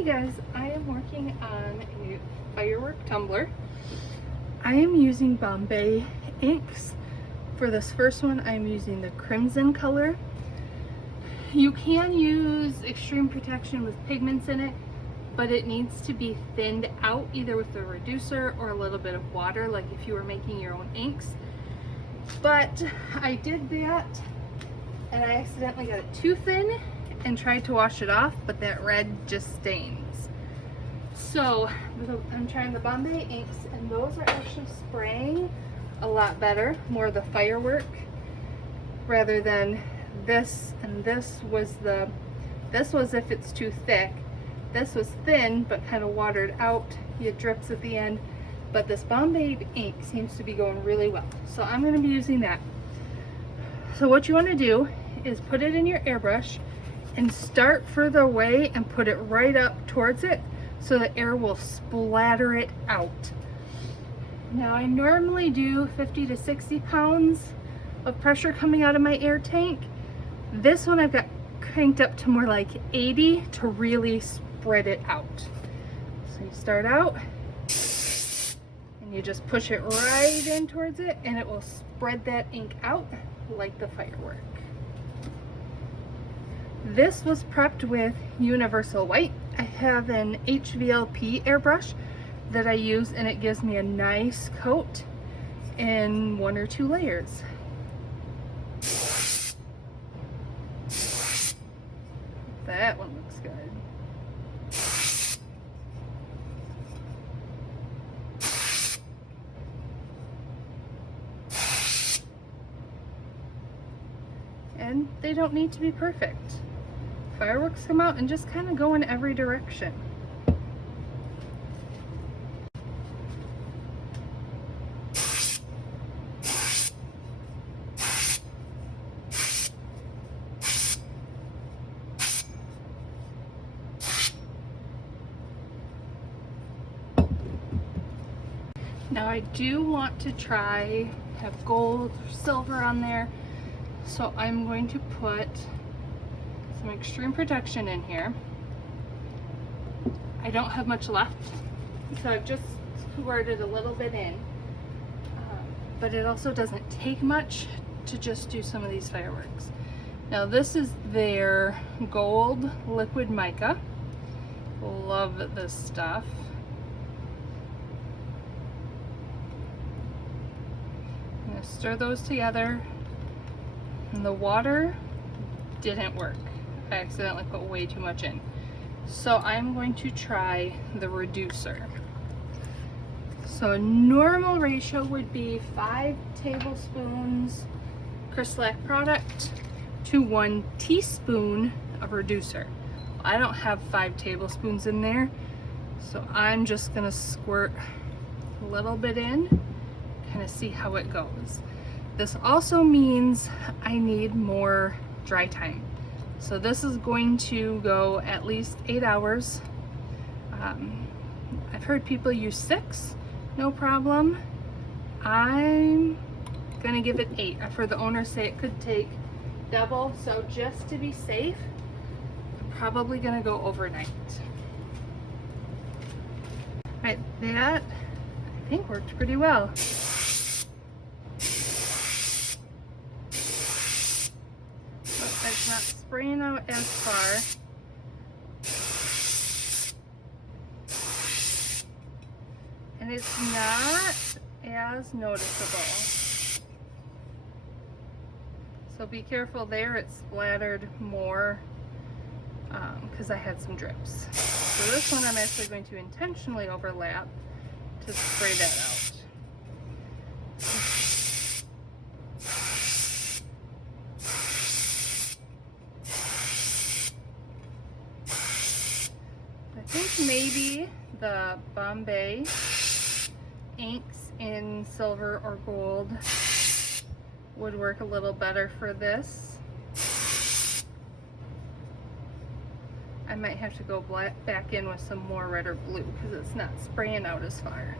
Hi guys, I am working on a firework tumbler. I am using Bombay inks. For this first one, I'm using the crimson color. You can use extreme protection with pigments in it, but it needs to be thinned out either with a reducer or a little bit of water, like if you were making your own inks. But I did that and I accidentally got it too thin and tried to wash it off, but that red just stains. So I'm trying the Bombay inks, and those are actually spraying a lot better, more of the firework, rather than this. And this was if it's too thick. This was thin but kind of watered out. It drips at the end, but this Bombay ink seems to be going really well, so I'm going to be using that. So what you want to do is put it in your airbrush and start further away and put it right up towards it so the air will splatter it out. Now I normally do 50 to 60 pounds of pressure coming out of my air tank. This one I've got cranked up to more like 80 to really spread it out. So you start out and you just push it right in towards it, and it will spread that ink out like the firework. This was prepped with universal white. I have an HVLP airbrush that I use, and it gives me a nice coat in 1 or 2 layers. That one looks good. And they don't need to be perfect. Fireworks come out and just kind of go in every direction. Now I do want to try have gold or silver on there, so I'm going to put some extreme protection in here. I don't have much left, so I've just squirted a little bit in, but it also doesn't take much to just do some of these fireworks. Now this is their gold liquid mica. Love this stuff. I'm gonna stir those together, and the water didn't work. I accidentally put way too much in. So I'm going to try the reducer. So a normal ratio would be 5 tablespoons Crystalac product to 1 teaspoon of reducer. I don't have 5 tablespoons in there, so I'm just gonna squirt a little bit in, kind of see how it goes. This also means I need more dry time. So this is going to go at least 8 hours. I've heard people use 6, no problem. I'm gonna give it 8. I've heard the owner say it could take double, so just to be safe, I'm probably gonna go overnight. All right, that I think worked pretty well. It's not spraying out as far. And it's not as noticeable. So be careful there, it splattered more because I had some drips. So this one I'm actually going to intentionally overlap to spray that out. I think maybe the Bombay inks in silver or gold would work a little better for this. I might have to go back in with some more red or blue because it's not spraying out as far.